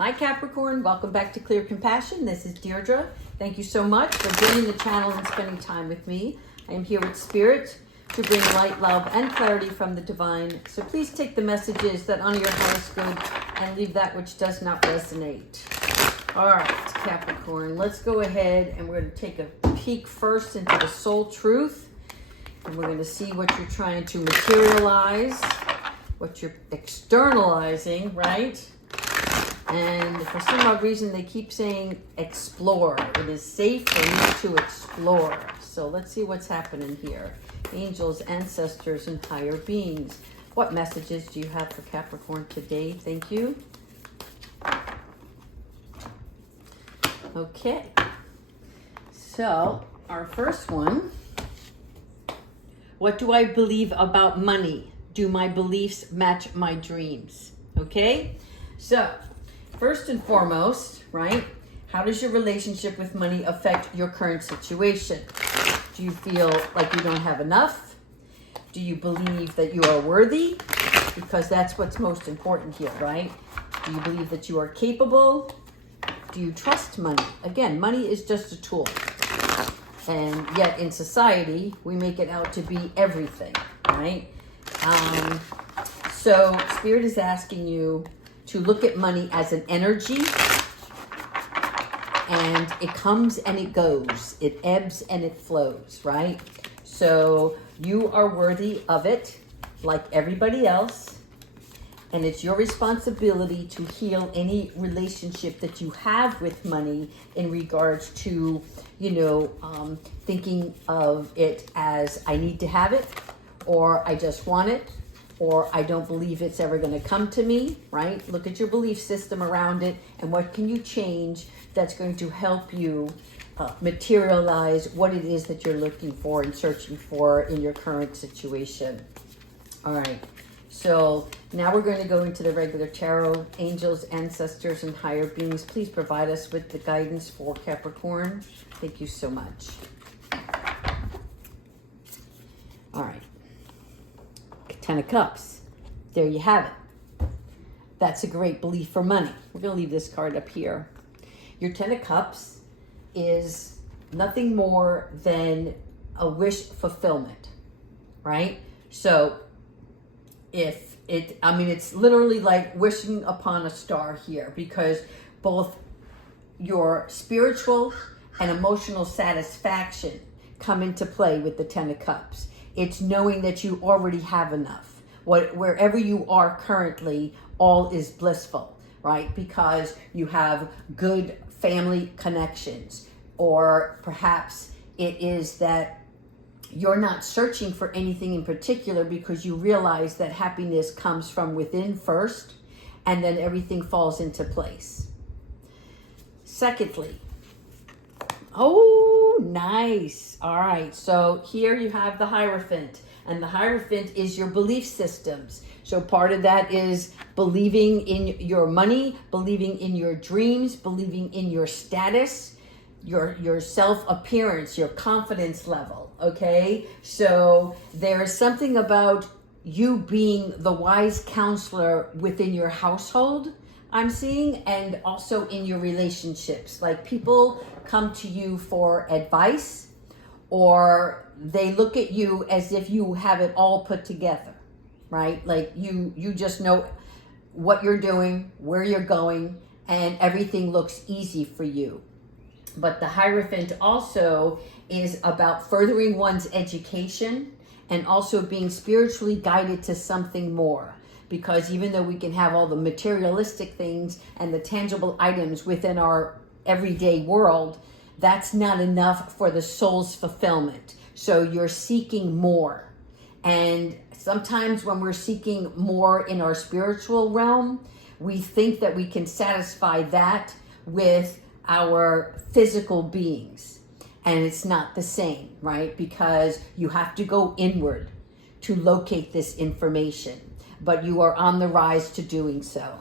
Hi Capricorn, welcome back to Clear Compassion. This is Deirdre. Thank you so much for joining the channel and spending time with me. I am here with Spirit to bring light, love, and clarity from the divine. So please take the messages that honor your highest good and leave that which does not resonate. All right, Capricorn, let's go ahead and we're going to take a peek first into the soul truth. And we're going to see what you're trying to materialize, what you're externalizing, right? And for some odd reason, they keep saying explore. It is safe for you to explore. So let's see what's happening here. Angels, ancestors, and higher beings. What messages do you have for Capricorn today? Thank you. Okay. So our first one. What do I believe about money? Do my beliefs match my dreams? Okay. So first and foremost, right? How does your relationship with money affect your current situation? Do you feel like you don't have enough? Do you believe that you are worthy? Because that's what's most important here, right? Do you believe that you are capable? Do you trust money? Again, money is just a tool. And yet in society, we make it out to be everything, right? So Spirit is asking you to look at money as an energy, and it comes and it goes. It ebbs and it flows, right? So you are worthy of it like everybody else, and it's your responsibility to heal any relationship that you have with money in regards to, thinking of it as I need to have it, or I just want it, or I don't believe it's ever going to come to me, right? Look at your belief system around it, and what can you change that's going to help you materialize what it is that you're looking for and searching for in your current situation. All right, so now we're going to go into the regular tarot. Angels, ancestors, and higher beings, please provide us with the guidance for Capricorn. Thank you so much. All right. Ten of Cups. There you have it. That's a great belief for money. We're going to leave this card up here. Your Ten of Cups is nothing more than a wish fulfillment, right? So it's literally like wishing upon a star here, because both your spiritual and emotional satisfaction come into play with the Ten of Cups. It's knowing that you already have enough. Wherever you are currently, all is blissful, right? Because you have good family connections, or perhaps it is that you're not searching for anything in particular because you realize that happiness comes from within first, and then everything falls into place. Secondly, oh, nice. All right. So here you have the Hierophant, and the Hierophant is your belief systems. So part of that is believing in your money, believing in your dreams, believing in your status, your self-appearance, your confidence level. Okay. So there's something about you being the wise counselor within your household, I'm seeing, and also in your relationships. Like people come to you for advice, or they look at you as if you have it all put together, right? Like you just know what you're doing, where you're going, and everything looks easy for you. But the Hierophant also is about furthering one's education and also being spiritually guided to something more. Because even though we can have all the materialistic things and the tangible items within our everyday world, that's not enough for the soul's fulfillment. So you're seeking more. And sometimes when we're seeking more in our spiritual realm, we think that we can satisfy that with our physical beings. And it's not the same, right? Because you have to go inward to locate this information. But you are on the rise to doing so.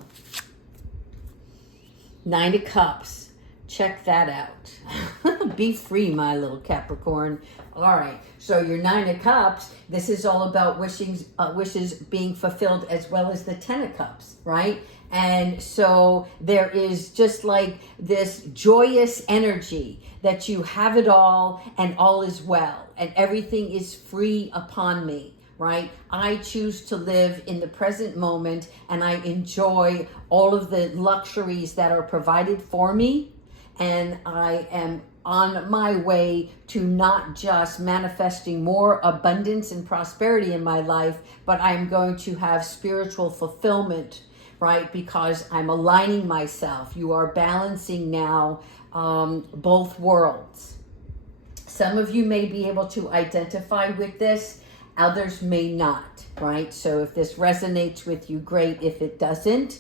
Nine of Cups. Check that out. Be free, my little Capricorn. All right. So your Nine of Cups, this is all about wishes being fulfilled, as well as the Ten of Cups, right? And so there is just like this joyous energy that you have it all and all is well and everything is free upon me, right? I choose to live in the present moment and I enjoy all of the luxuries that are provided for me. And I am on my way to not just manifesting more abundance and prosperity in my life, but I'm going to have spiritual fulfillment, right? Because I'm aligning myself. You are balancing now both worlds. Some of you may be able to identify with this, others may not, right? So if this resonates with you, great. If it doesn't,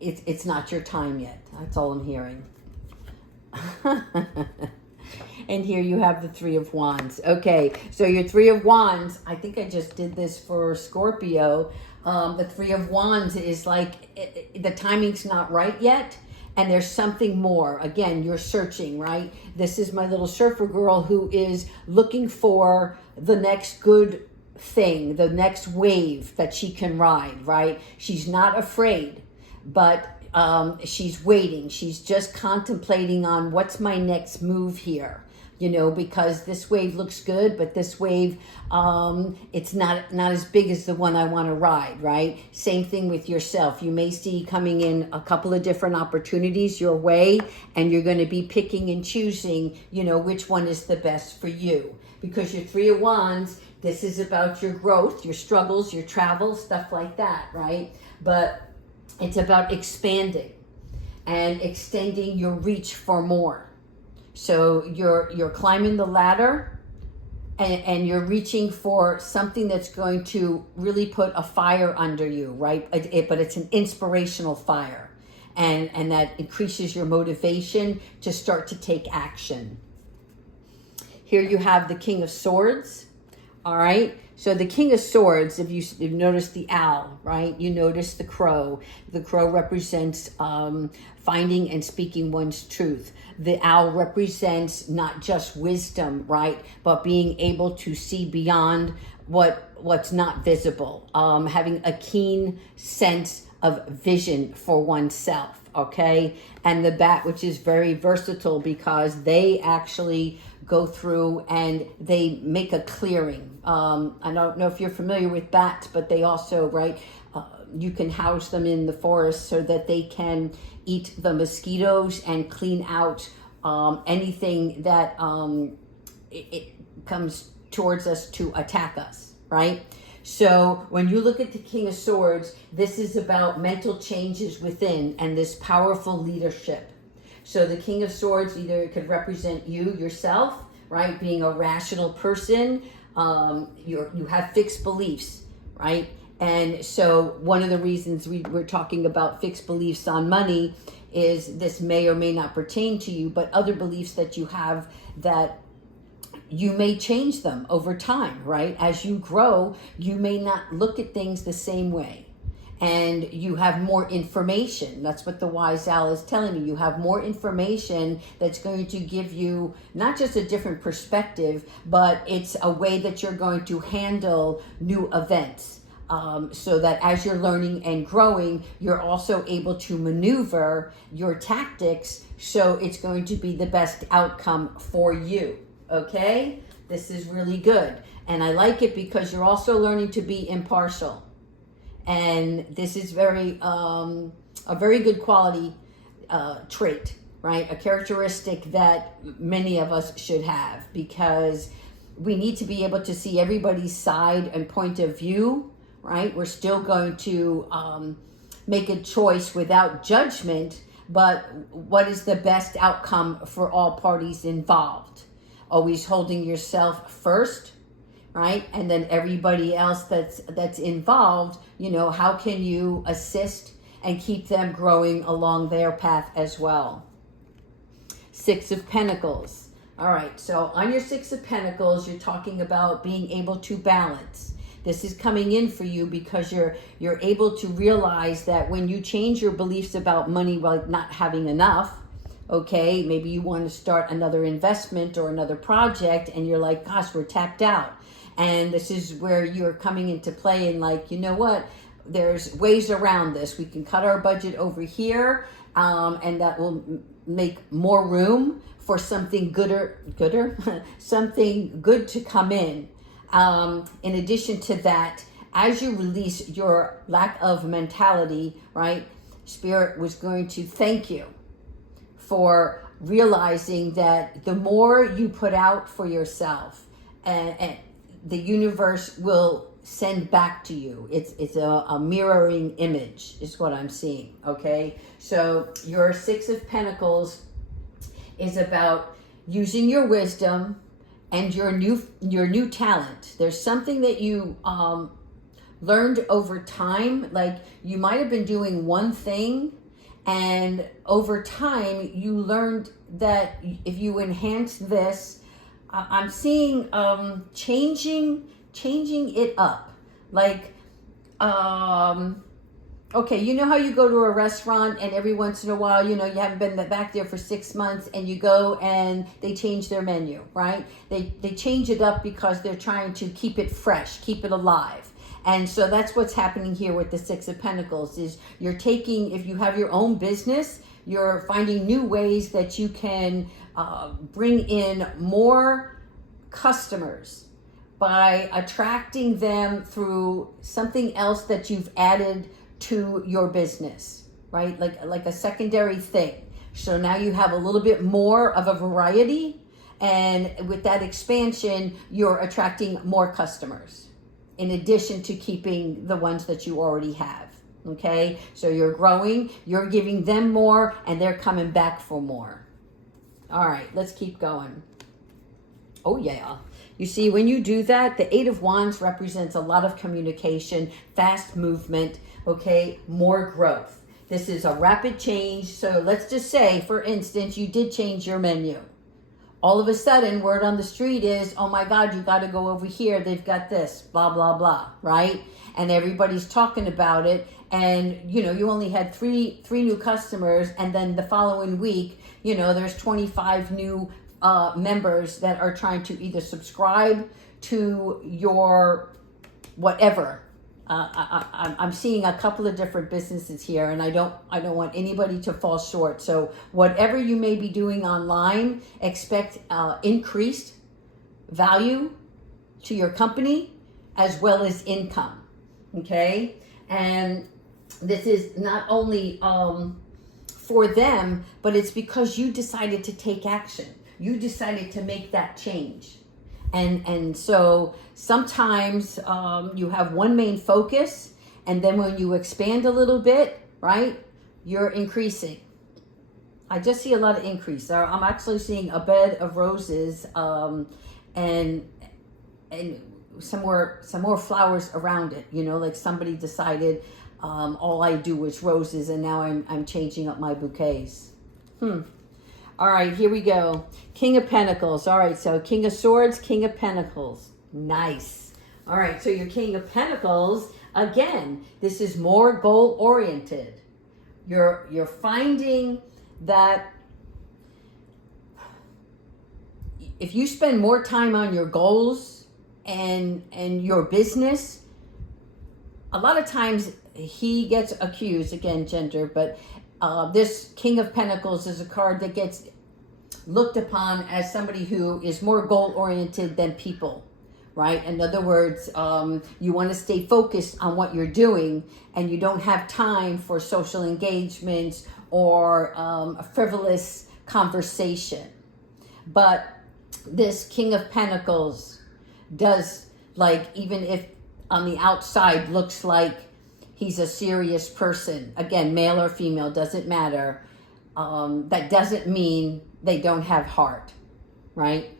it's not your time yet. That's all I'm hearing. And here you have the Three of Wands. Okay, so your Three of Wands, I think I just did this for Scorpio. The Three of Wands is like the timing's not right yet, and there's something more. Again, you're searching, right? This is my little surfer girl who is looking for the next good thing, the next wave that she can ride, right? She's not afraid, but she's waiting. She's just contemplating on what's my next move here, you know, because this wave looks good, but this wave, it's not as big as the one I want to ride, right? Same thing with yourself. You may see coming in a couple of different opportunities your way, and you're going to be picking and choosing, you know, which one is the best for you. Because your Three of Wands, this is about your growth, your struggles, your travel, stuff like that, right? But it's about expanding and extending your reach for more. So you're climbing the ladder and you're reaching for something that's going to really put a fire under you, right? But it's an inspirational fire. And that increases your motivation to start to take action. Here you have the King of Swords, all right? So the King of Swords, if you've noticed the owl, right? You notice the crow. The crow represents finding and speaking one's truth. The owl represents not just wisdom, right? But being able to see beyond what's not visible. Having a keen sense of vision for oneself, okay? And the bat, which is very versatile because they actually go through and they make a clearing. I don't know if you're familiar with bats, but they also, right, you can house them in the forest so that they can eat the mosquitoes and clean out anything that it comes towards us to attack us, right? So when you look at the King of Swords, this is about mental changes within and this powerful leadership. So the King of Swords either could represent you yourself, right? Being a rational person. You have fixed beliefs, right? And so one of the reasons we're talking about fixed beliefs on money is this may or may not pertain to you, but other beliefs that you have that you may change them over time, right? As you grow, you may not look at things the same way. And you have more information. That's what the wise owl is telling me. You have more information that's going to give you not just a different perspective, but it's a way that you're going to handle new events. So that as you're learning and growing, you're also able to maneuver your tactics so it's going to be the best outcome for you. Okay? This is really good. And I like it because you're also learning to be impartial. And this is a very good quality trait, right? A characteristic that many of us should have, because we need to be able to see everybody's side and point of view, right? We're still going to make a choice without judgment, but what is the best outcome for all parties involved? Always holding yourself first, right? And then everybody else that's involved, you know, how can you assist and keep them growing along their path as well? Six of Pentacles. All right, so on your Six of Pentacles, you're talking about being able to balance. This is coming in for you because you're able to realize that when you change your beliefs about money, like not having enough, okay, maybe you want to start another investment or another project and you're like, gosh, we're tapped out. And this is where you're coming into play and like, you know what, there's ways around this. We can cut our budget over here, and that will make more room for something gooder, something good to come in. In addition to that, as you release your lack of mentality, right, Spirit was going to thank you for realizing that the more you put out for yourself, and the universe will send back to you. It's a mirroring image is what I'm seeing, okay? So your Six of Pentacles is about using your wisdom and your new talent. There's something that you learned over time. Like you might have been doing one thing, and over time you learned that if you enhance this, I'm seeing changing it up. Like okay, you know how you go to a restaurant and every once in a while, you haven't been back there for 6 months, and you go and they change their menu, right? They change it up because they're trying to keep it fresh, keep it alive. And so that's what's happening here with the Six of Pentacles is you're taking, if you have your own business, you're finding new ways that you can bring in more customers by attracting them through something else that you've added to your business, right? Like a secondary thing. So now you have a little bit more of a variety, and with that expansion, you're attracting more customers in addition to keeping the ones that you already have. Okay, so you're growing, you're giving them more, and they're coming back for more. All right, let's keep going. Oh yeah. You see, when you do that, the Eight of Wands represents a lot of communication, fast movement, okay, more growth. This is a rapid change. So let's just say, for instance, you did change your menu. All of a sudden, word on the street is, oh my God, you got to go over here. They've got this, blah, blah, blah, right? And everybody's talking about it. And, you only had three new customers. And then the following week, there's 25 new members that are trying to either subscribe to your whatever. I'm seeing a couple of different businesses here, and I don't want anybody to fall short. So whatever you may be doing online, expect increased value to your company as well as income. Okay, and this is not only for them, but it's because you decided to take action. You decided to make that change. And so sometimes you have one main focus, and then when you expand a little bit, right, you're increasing. I just see a lot of increase. I'm actually seeing a bed of roses and some more flowers around it, like somebody decided all I do is roses, and now I'm changing up my bouquets. All right, here we go. King of Pentacles. All right, so King of Swords, King of Pentacles. Nice. All right, so your King of Pentacles, again, this is more goal-oriented. You're finding that if you spend more time on your goals and your business, a lot of times he gets accused, again, gender, but this King of Pentacles is a card that gets looked upon as somebody who is more goal-oriented than people, right? In other words, you want to stay focused on what you're doing, and you don't have time for social engagements or a frivolous conversation. But this King of Pentacles does, like, even if on the outside looks like he's a serious person, again, male or female, doesn't matter. That doesn't mean they don't have heart, right?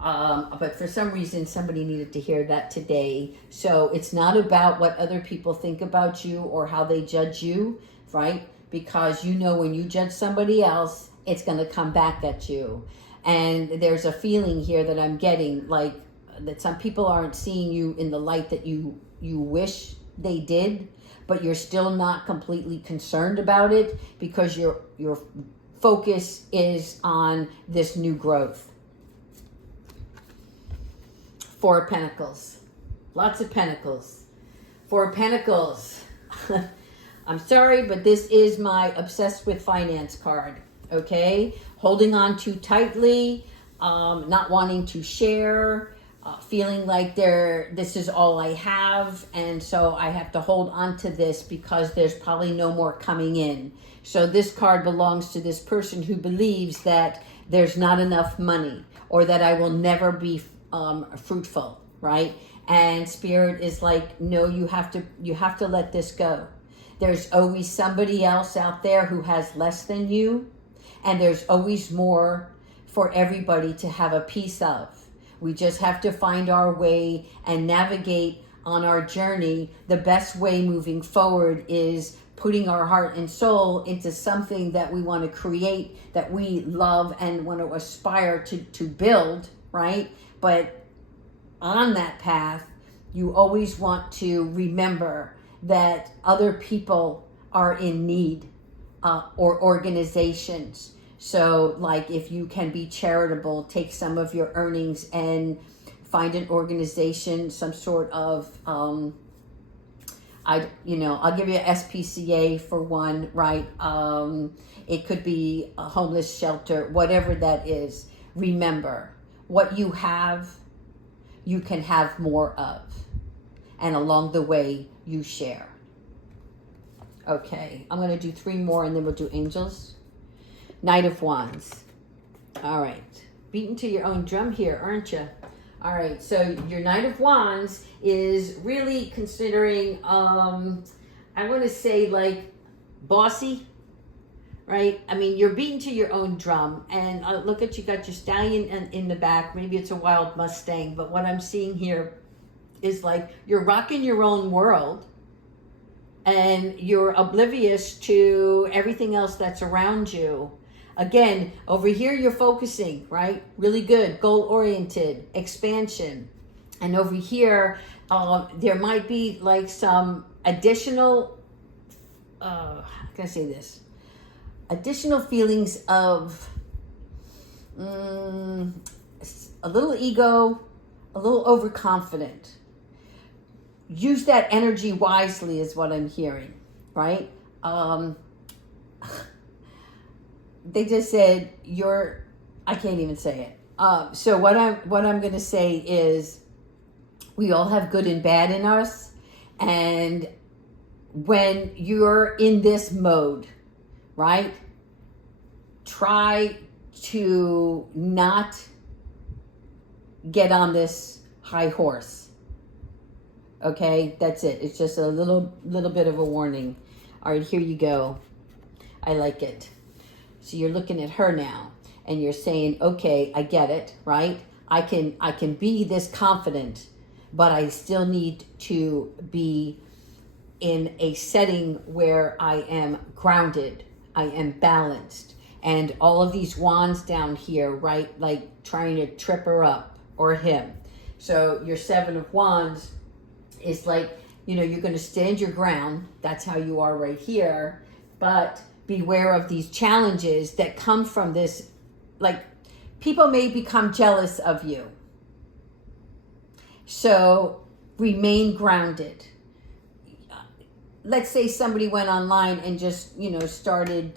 But for some reason, somebody needed to hear that today. So it's not about what other people think about you or how they judge you, right? Because when you judge somebody else, it's going to come back at you. And there's a feeling here that I'm getting, like, that some people aren't seeing you in the light that you wish they did, but you're still not completely concerned about it because your focus is on this new growth. Four of Pentacles. Lots of Pentacles. Four of Pentacles. I'm sorry, but this is my obsessed with finance card. Okay, holding on too tightly, not wanting to share, feeling like this is all I have, and so I have to hold on to this because there's probably no more coming in. So this card belongs to this person who believes that there's not enough money, or that I will never be fruitful, right? And Spirit is like, no, you have to let this go. There's always somebody else out there who has less than you, and there's always more for everybody to have a piece of. We just have to find our way and navigate on our journey. The best way moving forward is putting our heart and soul into something that we want to create, that we love and want to aspire to build, right? But on that path, you always want to remember that other people are in need, or organizations. So like if you can be charitable, take some of your earnings and find an organization, some sort of, I'll give you a SPCA for one, right? It could be a homeless shelter, whatever that is. Remember, what you have, you can have more of. And along the way, you share. Okay, I'm going to do 3 more and then we'll do angels. Knight of Wands. All right. Beating to your own drum here, aren't you? All right. So your Knight of Wands is really considering, I want to say like bossy, right? I mean, you're beating to your own drum. And look at you, got your stallion in the back. Maybe it's a wild Mustang. But what I'm seeing here is like you're rocking your own world. And you're oblivious to everything else that's around you. Again, over here you're focusing, right? Really good, goal-oriented, expansion. And over here, there might be like some additional, how can I say this? Additional feelings of a little ego, a little overconfident. Use that energy wisely is what I'm hearing, right? They just said I can't even say it. So what I'm going to say is we all have good and bad in us. And when you're in this mode, right? Try to not get on this high horse. Okay, that's it. It's just a little bit of a warning. All right, here you go. I like it. So you're looking at her now and you're saying, okay, I get it, right? I can be this confident, but I still need to be in a setting where I am grounded, I am balanced. And all of these wands down here, right? Like trying to trip her up or him. So your 7 of Wands is like, you're going to stand your ground. That's how you are right here. But beware of these challenges that come from this. Like, people may become jealous of you. So remain grounded. Let's say somebody went online and just, started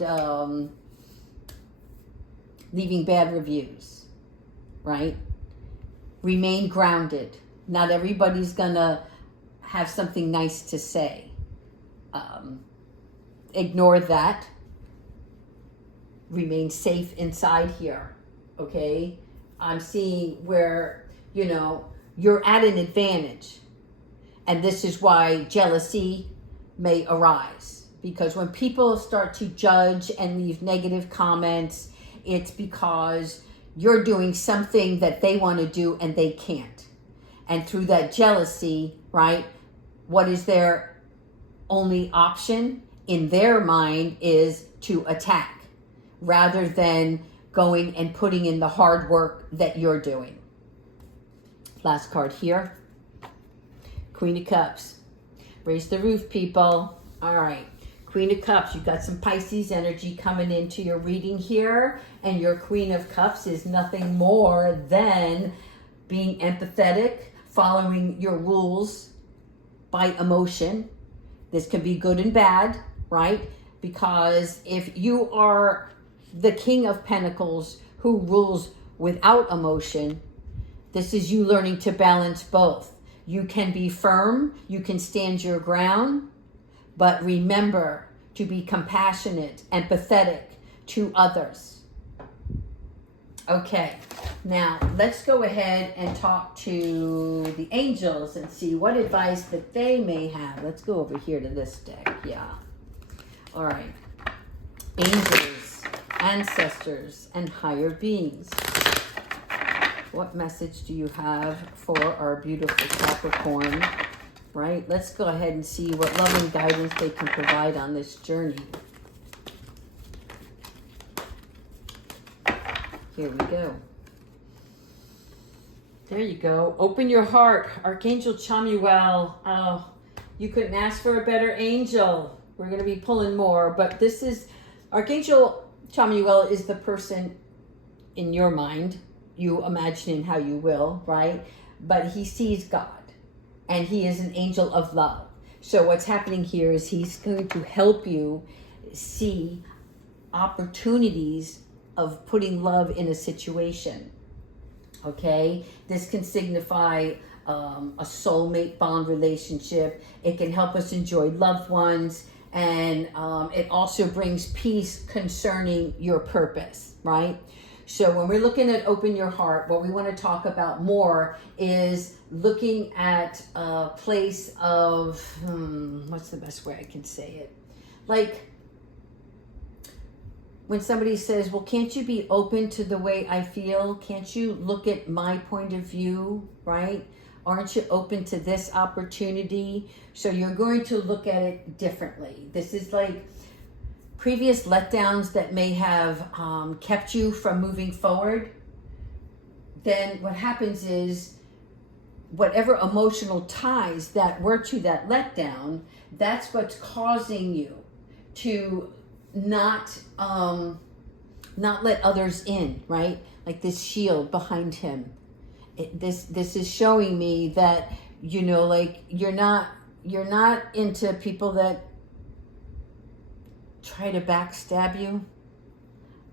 leaving bad reviews, right? Remain grounded. Not everybody's going to have something nice to say. Ignore that. Remain safe inside here, okay? I'm seeing where, you're at an advantage. And this is why jealousy may arise. Because when people start to judge and leave negative comments, it's because you're doing something that they want to do and they can't. And through that jealousy, right, what is their only option in their mind is to attack rather than going and putting in the hard work that you're doing. Last card here. Queen of Cups. Raise the roof, people. All right. Queen of Cups. You've got some Pisces energy coming into your reading here. And your Queen of Cups is nothing more than being empathetic, following your rules by emotion, This can be good and bad, right? Because if you are the King of Pentacles who rules without emotion, this is you learning to balance both. You can be firm, you can stand your ground, but remember to be compassionate, empathetic to others. Okay, now let's go ahead and talk to the angels and see what advice that they may have. Let's go over here to this deck. Yeah. All right. Angels, ancestors, and higher beings. What message do you have for our beautiful Capricorn? Right? Let's go ahead and see what loving guidance they can provide on this journey. Here we go. There you go. Open your heart. Archangel Chamuel. Oh, you couldn't ask for a better angel. We're going to be pulling more, but this is Archangel Chamuel is the person in your mind. You imagine it how you will, right? But he sees God, and he is an angel of love. So what's happening here is he's going to help you see opportunities of putting love in a situation. Okay, this can signify a soulmate bond relationship. It can help us enjoy loved ones, and it also brings peace concerning your purpose, right? So when we're looking at open your heart, what we want to talk about more is looking at a place of, what's the best way I can say it? Like when somebody says, well, can't you be open to the way I feel? Can't you look at my point of view, right? Aren't you open to this opportunity? So you're going to look at it differently. This is like previous letdowns that may have kept you from moving forward. Then what happens is whatever emotional ties that were to that letdown, that's what's causing you to not let others in, right? Like this shield behind him. This is showing me that, you know, like you're not into people that try to backstab you,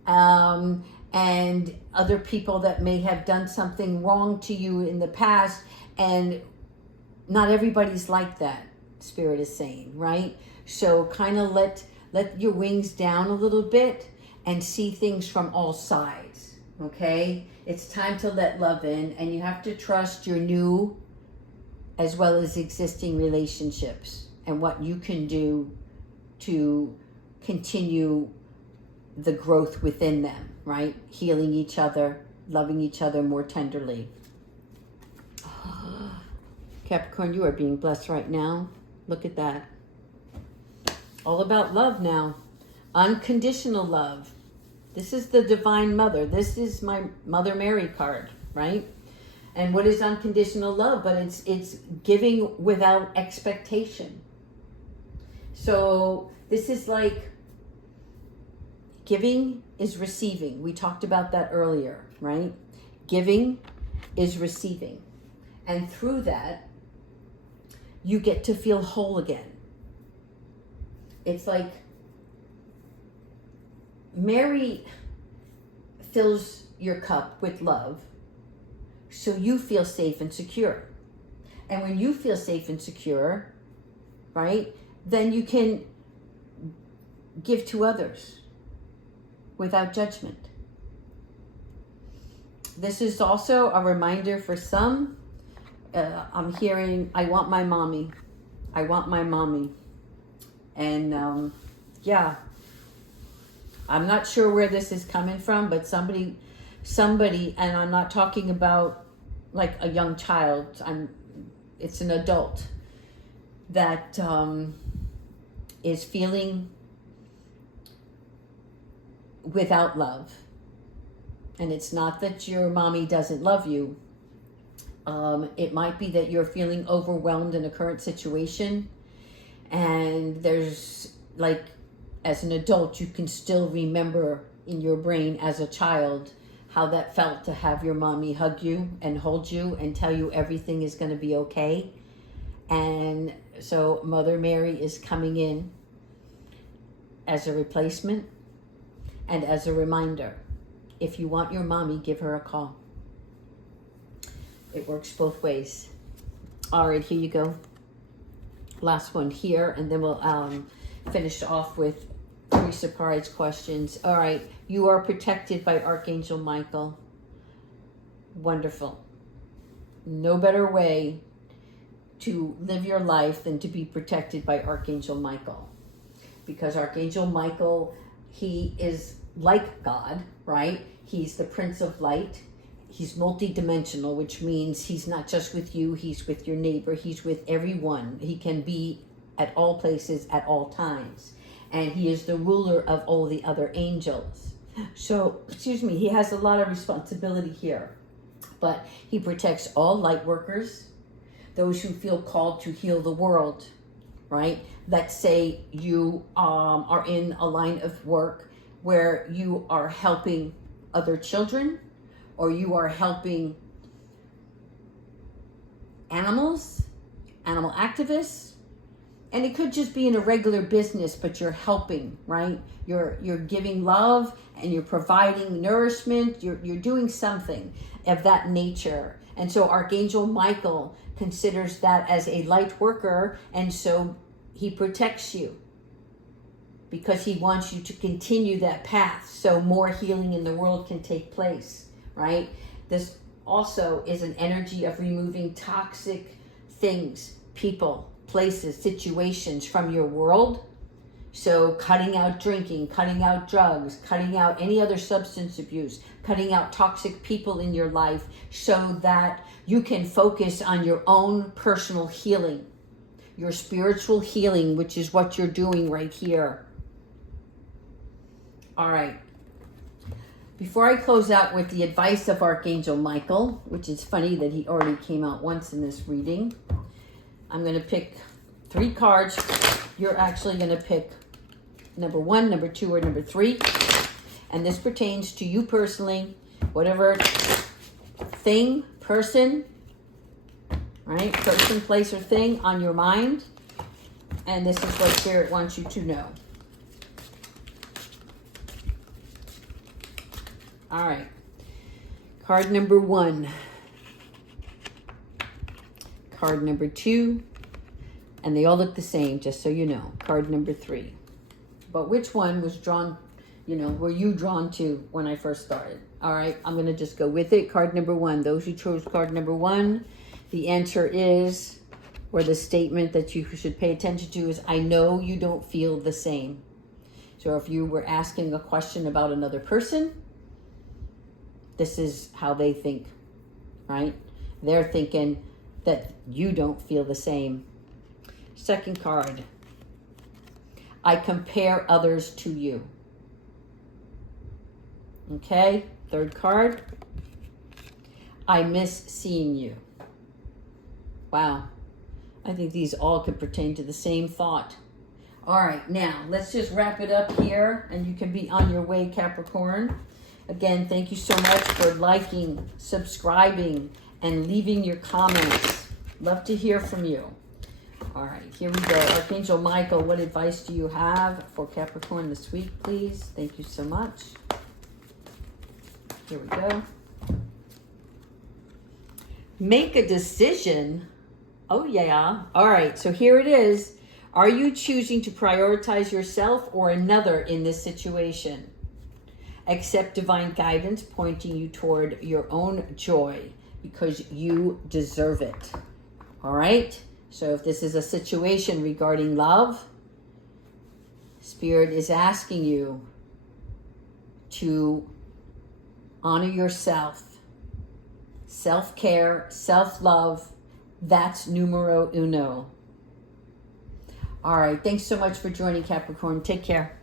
and other people that may have done something wrong to you in the past, and not everybody's like that, Spirit is saying, right? So kind of let your wings down a little bit and see things from all sides, okay? It's time to let love in, and you have to trust your new as well as existing relationships and what you can do to continue the growth within them, right? Healing each other, loving each other more tenderly. Capricorn, you are being blessed right now. Look at that. All about love now. Unconditional love. This is the Divine Mother. This is my Mother Mary card, right? And what is unconditional love? But it's giving without expectation. So this is like giving is receiving. We talked about that earlier, right? Giving is receiving. And through that, you get to feel whole again. It's like Mary fills your cup with love so you feel safe and secure. And when you feel safe and secure, right, then you can give to others without judgment. This is also a reminder for some. I'm hearing, I want my mommy. I want my mommy. And yeah, I'm not sure where this is coming from, but somebody, and I'm not talking about like a young child. It's an adult that is feeling without love. And it's not that your mommy doesn't love you. It might be that you're feeling overwhelmed in a current situation, and there's like, as an adult, you can still remember in your brain as a child how that felt to have your mommy hug you and hold you and tell you everything is going to be okay. And So Mother Mary is coming in as a replacement and as a reminder. If you want your mommy, give her a call. It works both ways. All right, here you go. Last one here, and then we'll finish off with 3 surprise questions. All right, you are protected by Archangel Michael. Wonderful. No better way to live your life than to be protected by Archangel Michael. Because Archangel Michael, he is like God, right? He's the Prince of Light. He's multidimensional, which means he's not just with you, he's with your neighbor, he's with everyone. He can be at all places at all times. And he is the ruler of all the other angels. So, he has a lot of responsibility here. But he protects all light workers, those who feel called to heal the world, right? Let's say you are in a line of work where you are helping other children, or you are helping animals, animal activists, and it could just be in a regular business, but you're helping, right? You're giving love and you're providing nourishment. You're doing something of that nature. And so Archangel Michael considers that as a light worker, and so he protects you because he wants you to continue that path so more healing in the world can take place, right? This also is an energy of removing toxic things, people, places, situations from your world. So cutting out drinking, cutting out drugs, cutting out any other substance abuse, cutting out toxic people in your life so that you can focus on your own personal healing, your spiritual healing, which is what you're doing right here. All right. Before I close out with the advice of Archangel Michael, which is funny that he already came out once in this reading, I'm going to pick 3 cards. You're actually going to pick number 1, number 2, or number 3. And this pertains to you personally, whatever thing, person, right? Person, place, or thing on your mind. And this is what Spirit wants you to know. All right. Card number 1. Card number 2. And they all look the same, just so you know. Card number 3. But which one was drawn, were you drawn to when I first started? All right, I'm going to just go with it. Card number 1. Those who chose card number 1, the answer is, or the statement that you should pay attention to is, I know you don't feel the same. So if you were asking a question about another person, this is how they think, right? They're thinking that you don't feel the same. Second card. I compare others to you. Okay. Third card. I miss seeing you. Wow. I think these all could pertain to the same thought. All right. Now, let's just wrap it up here, and you can be on your way, Capricorn. Again, thank you so much for liking, subscribing, and leaving your comments. Love to hear from you. All right, here we go. Archangel Michael, what advice do you have for Capricorn this week, please? Thank you so much. Here we go. Make a decision. Oh, yeah. All right, so here it is. Are you choosing to prioritize yourself or another in this situation? Accept divine guidance pointing you toward your own joy because you deserve it. All right? So if this is a situation regarding love, Spirit is asking you to honor yourself. Self-care, self-love, that's numero uno. All right. Thanks so much for joining, Capricorn. Take care.